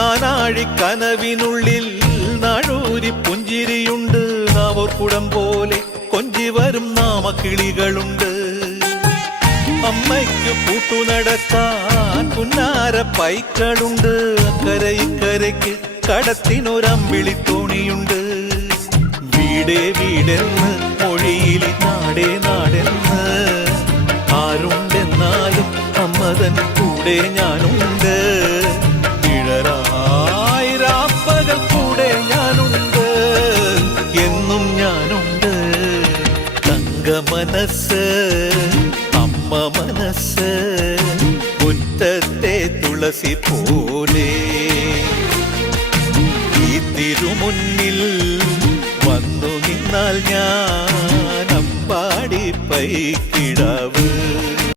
നാനാഴിക്കനവിനുള്ളിൽ നാഴൂരി പുഞ്ചിരിയുണ്ട്. നാവോർക്കുടം പോലെ കൊഞ്ചി വരും നാമക്കിളികളുണ്ട്. അമ്മയ്ക്ക് കൂട്ടുനടക്കാൻ പുന്നാര പൈക്കളുണ്ട്. അക്കരെ ഇക്കരയ്ക്ക് കടത്തിനൊരമ്പിളിത്തോണിയുണ്ട്. വീടേ വീടെന്ന് മൊഴിയിൽ നാടേ നാടെന്ന് ആരുണ്ടെന്നാലും അമ്മതൻ കൂടെ ഞാനുണ്ട്. ഇഴരായിരാപ്പകൽ കൂടെ ഞാനുണ്ട്, എന്നും ഞാനുണ്ട്. തങ്ക മനസ്സ് അമ്മ മനസ്സ് മുറ്റത്തെ തുളസി പോലെ. ഈ തിരുമുന്നിൽ വന്നു നിന്നാൽ ഞാൻ അമ്പാടി പൈക്കിടാവ്.